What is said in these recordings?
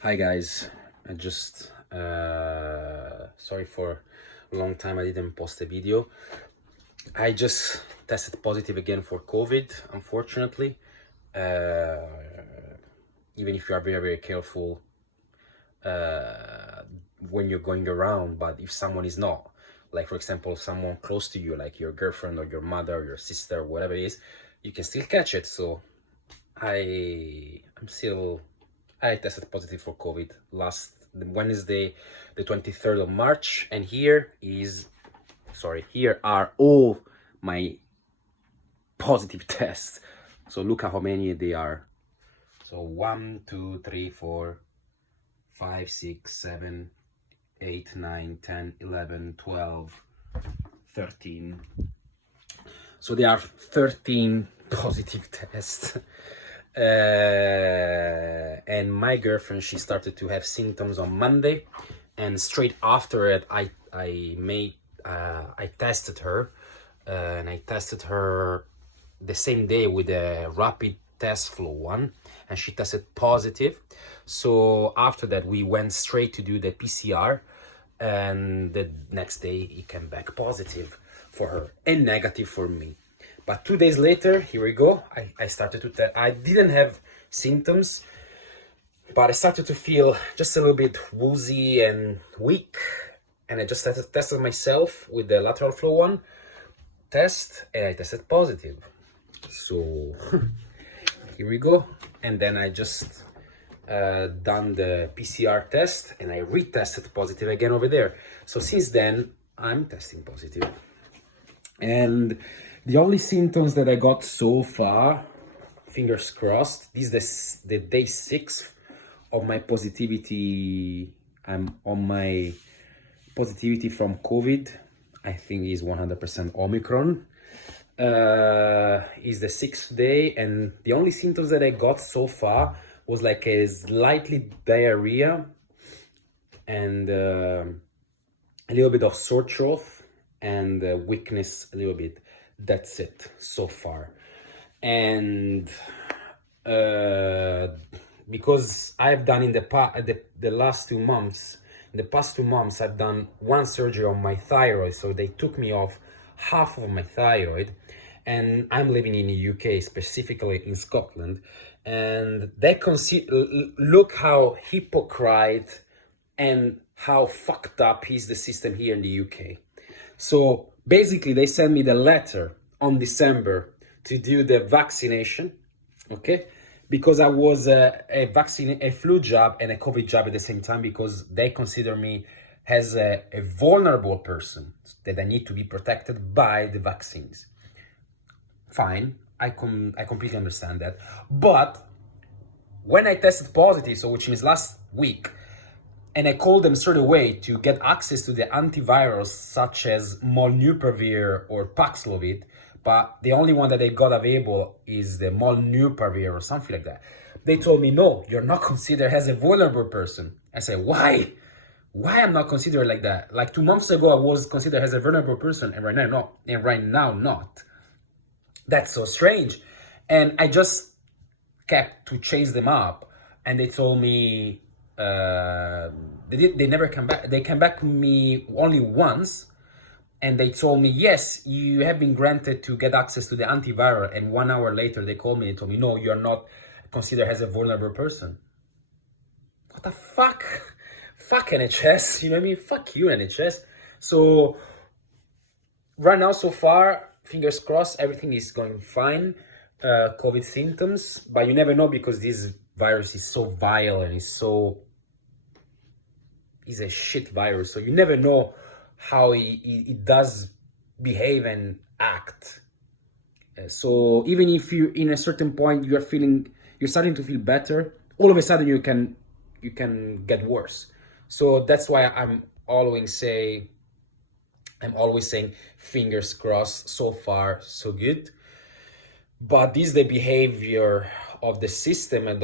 Hi guys, I just sorry for a long time I didn't post a video. I just tested positive again for COVID, unfortunately. Uh, Even if you are very careful when you're going around, but if someone is not, like for example someone close to you, like your girlfriend or your mother or your sister, whatever it is, you can still catch it. So I tested positive for COVID last Wednesday, the 23rd of March, and here are all my positive tests. So look at how many they are. So 1, 2, 3, 4, 5, 6, 7, 8, 9, 10, 11, 12, 13. So there are 13 positive tests. And my girlfriend, she started to have symptoms on Monday, and straight after it I tested her, and I tested her the same day with a rapid test flow one, and she tested positive. So after that we went straight to do the PCR, and the next day it came back positive for her and negative for me. But 2 days later, here we go, I started to test. I didn't have symptoms, but I started to feel just a little bit woozy and weak, and I just tested myself with the lateral flow one test, and I tested positive. So here we go. And then I just done the PCR test, and I retested positive again over there. So since then I'm testing positive, and the only symptoms that I got so far, fingers crossed, this is the day 6 of my positivity. I'm on my positivity from COVID. I think is 100% Omicron. Is the 6th day, and the only symptoms that I got so far was like a slightly diarrhea and a little bit of sore throat and weakness a little bit. That's it so far. And because I've done in the last 2 months, in the past 2 months, I've done one surgery on my thyroid, so they took me off half of my thyroid, and I'm living in the UK, specifically in Scotland, and they look how hypocrite and how fucked up is the system here in the UK. So basically they sent me the letter on December to do the vaccination, okay? Because I was a flu jab and a COVID jab at the same time, because they consider me as a vulnerable person that I need to be protected by the vaccines. Fine, I completely understand that. But when I tested positive, so which means last week, and I called them straight away to get access to the antivirals such as Molnupiravir or Paxlovid, but the only one that they got available is the Molnupiravir or something like that. They told me, no, you're not considered as a vulnerable person. I said, why? Why I'm not considered like that? Like 2 months ago, I was considered as a vulnerable person, and right now not. And right now not. That's so strange. And I just kept to chase them up, and they told me they never come back. They came back to me only once, and they told me, yes, you have been granted to get access to the antiviral. And 1 hour later, they called me and told me, no, you're not considered as a vulnerable person. What the fuck? Fuck NHS, you know what I mean? Fuck you, NHS. So right now, so far, fingers crossed, everything is going fine. COVID symptoms, but you never know, because this virus is so vile and is a shit virus. So you never know how it does behave and act. So even if you, in a certain point, you're starting to feel better, all of a sudden you can get worse. So that's why I'm always saying fingers crossed. So far so good. But this is the behavior of the system, and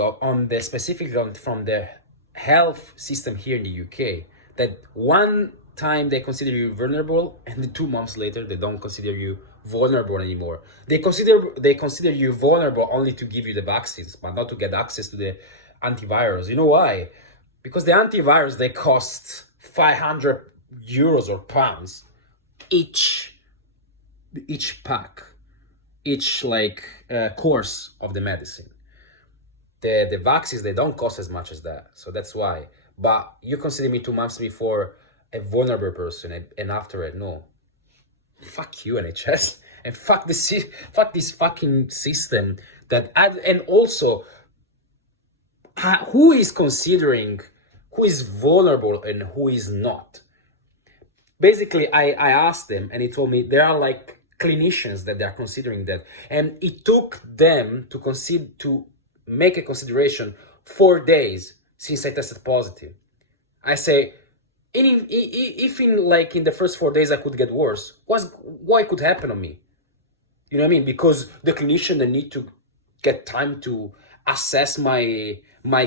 specifically from the health system here in the UK, that one time they consider you vulnerable, and then 2 months later they don't consider you vulnerable anymore. They consider you vulnerable only to give you the vaccines, but not to get access to the antivirals. You know why? because the antivirus, they cost 500 euros or pounds each pack, each like course of the medicine. The vaccines, they don't cost as much as that, so that's why. But you consider me 2 months before a vulnerable person, and after it, no. Fuck you, NHS, and fuck this fucking system that and also who is considering who is vulnerable and who is not. Basically, I asked them, and he told me there are like clinicians that they are considering that, and it took them to make a consideration 4 days since I tested positive. I say, if in the first 4 days I could get worse, what could happen on me? You know what I mean? Because the clinician, they need to get time to assess my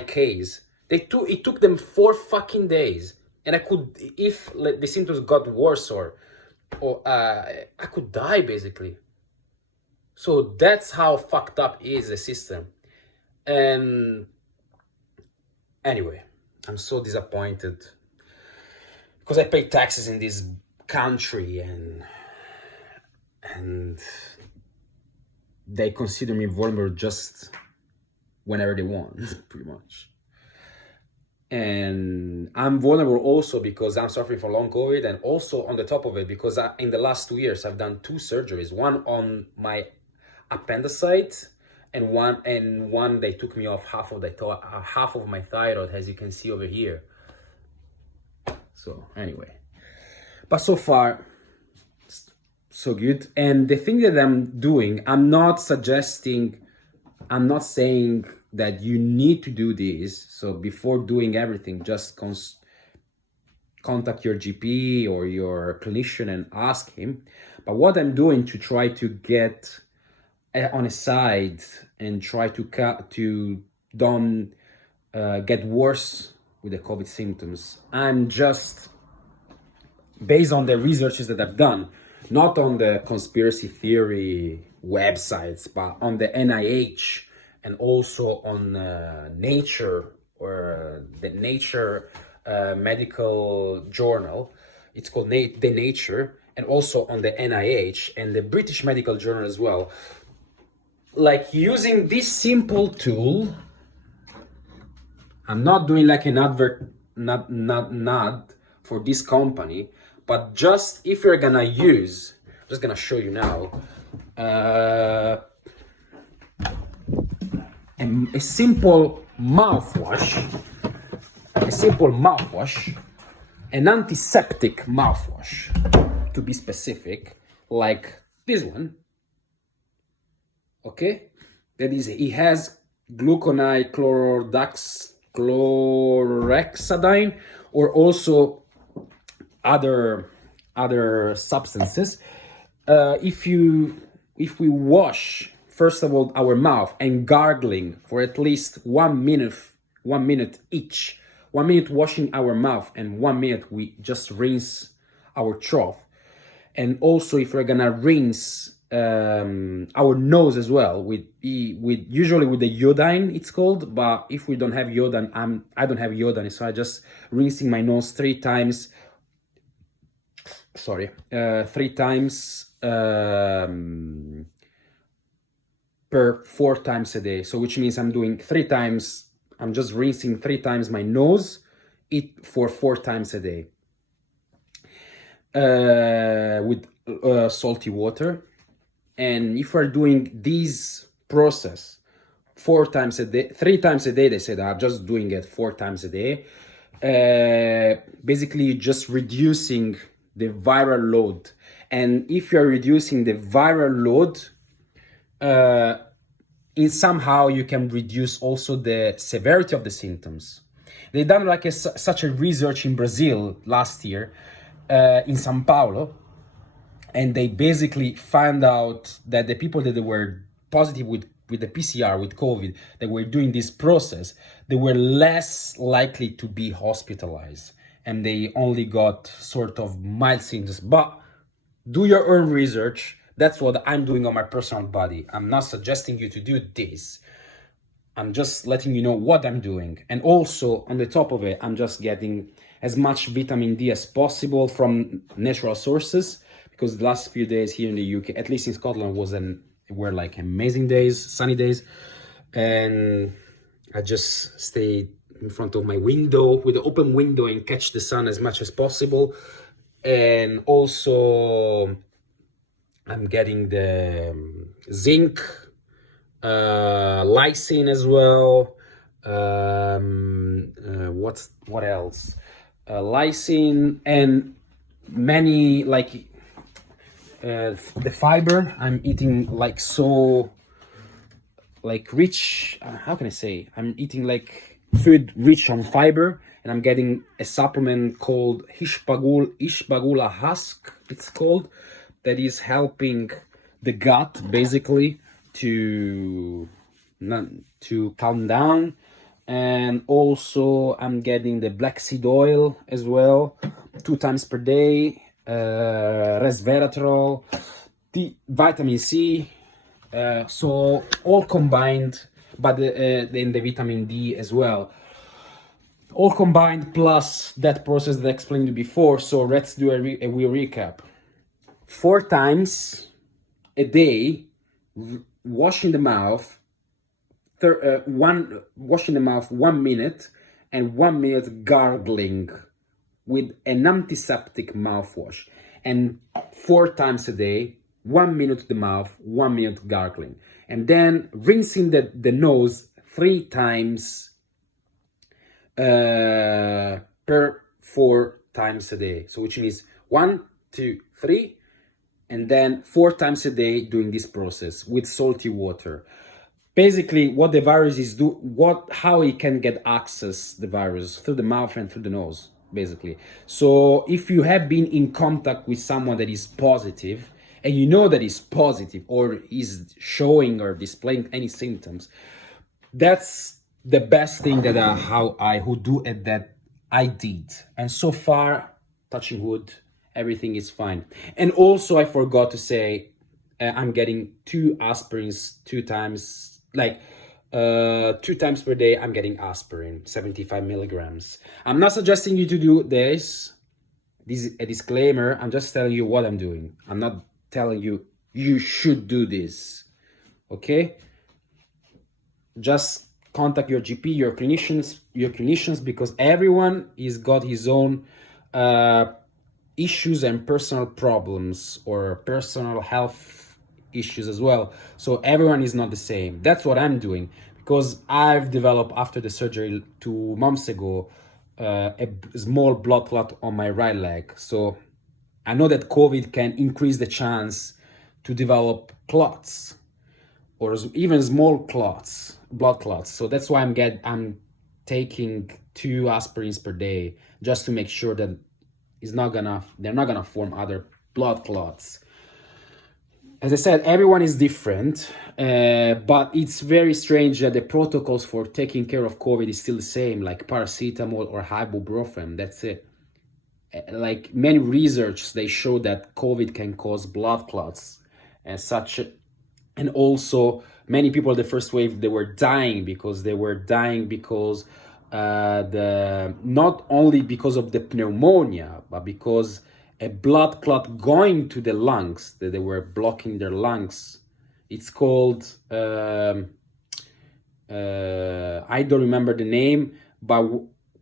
case. It took them 4 fucking days, and I could, if like, the symptoms got worse or I could die basically. So that's how fucked up is the system. And anyway, I'm so disappointed because I pay taxes in this country, and they consider me vulnerable just whenever they want, pretty much. And I'm vulnerable also because I'm suffering from long COVID, and also on the top of it, because in the last 2 years I've done 2 surgeries, one on my appendicite, and one they took me off half of my thyroid, as you can see over here. So anyway, but so far so good. And the thing that I'm doing, I'm not saying that you need to do this. So before doing everything, just contact your GP or your clinician and ask him. But what I'm doing to try to get on a side and try to don't get worse with the COVID symptoms, I'm just, based on the researches that I've done, not on the conspiracy theory websites, but on the NIH, and also on Nature, or the Nature medical journal. It's called the Nature, and also on the NIH and the British Medical Journal as well. Like, using this simple tool, I'm not doing like an advert, not for this company, but just if you're gonna use, I'm just gonna show you now, a simple mouthwash, an antiseptic mouthwash, to be specific, like this one. Okay, that is, it has gluconide chlorhexidine, or also other substances. If we wash, first of all, our mouth and gargling for at least 1 minute each, 1 minute washing our mouth and 1 minute we just rinse our throat. And also, if we're gonna rinse our nose as well, usually with the iodine, it's called. But if we don't have iodine, I don't have iodine, so I just rinsing my nose 3 times. 3 times per 4 times a day. So which means I'm doing 3 times. I'm just rinsing 3 times my nose, for 4 times a day, with salty water. And if we're doing this process 4 times a day, 3 times a day, they said I'm just doing it 4 times a day. Basically, just reducing the viral load. And if you're reducing the viral load, in somehow you can reduce also the severity of the symptoms. They done like such a research in Brazil last year, in São Paulo. And they basically found out that the people that were positive with the PCR, with COVID, that were doing this process, they were less likely to be hospitalized. And they only got sort of mild symptoms. But do your own research. That's what I'm doing on my personal body. I'm not suggesting you to do this. I'm just letting you know what I'm doing. And also on the top of it, I'm just getting as much vitamin D as possible from natural sources, because the last few days here in the UK, at least in Scotland, were like amazing days, sunny days. And I just stay in front of my window with the open window and catch the sun as much as possible. And also I'm getting the zinc, lysine as well. What else? Lysine and many, like the fiber. I'm eating like so, like rich. How can I say? I'm eating like food rich on fiber, and I'm getting a supplement called Ishbagula husk. It's called, that is helping the gut basically to calm down. And also I'm getting the black seed oil as well, 2 times per day, resveratrol, the vitamin C, so all combined, but then the vitamin D as well, all combined, plus that process that I explained before. So let's do a recap. 4 times a day, washing the mouth, washing the mouth 1 minute, and 1 minute gargling with an antiseptic mouthwash. And 4 times a day, 1 minute to the mouth, 1 minute gargling. And then rinsing the nose 3 times per 4 times a day. So which means 1, 2, 3, and then 4 times a day doing this process with salty water. Basically, what the virus is how it can get access, the virus, through the mouth and through the nose, basically. So if you have been in contact with someone that is positive, and you know that is positive or is showing or displaying any symptoms, that's the best thing that I did. And so far, touching wood, everything is fine. And also I forgot to say, I'm getting 2 aspirins 2 times, like 2 times per day. I'm getting aspirin, 75 milligrams. I'm not suggesting you to do this. This is a disclaimer. I'm just telling you what I'm doing. I'm not telling you you should do this. Okay? Just contact your GP, your clinicians, because everyone is got his own issues and personal problems or personal health issues as well. So everyone is not the same. That's what I'm doing, because I've developed, after the surgery 2 months ago, a small blood clot on my right leg. So I know that COVID can increase the chance to develop clots, or even small clots, blood clots. So that's why I'm taking 2 aspirins per day, just to make sure that they're not gonna form other blood clots. As I said, everyone is different, but it's very strange that the protocols for taking care of COVID is still the same, like paracetamol or ibuprofen. That's it. Like many research, they show that COVID can cause blood clots and such. And also many people, the first wave, they were dying because not only because of the pneumonia, but because a blood clot going to the lungs, that they were blocking their lungs. It's called, I don't remember the name, but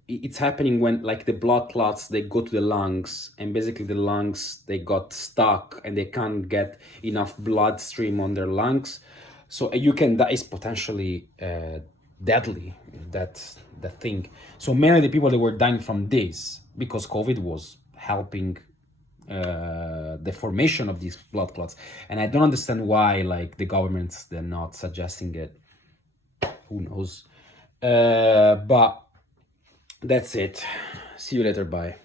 it's happening when, like, the blood clots, they go to the lungs, and basically the lungs, they got stuck and they can't get enough bloodstream on their lungs. So you can die, is potentially deadly, that thing. So many of the people that were dying from this, because COVID was helping the formation of these blood clots. And I don't understand why, like, the governments, they're not suggesting it. Who knows? But that's it. See you later. Bye.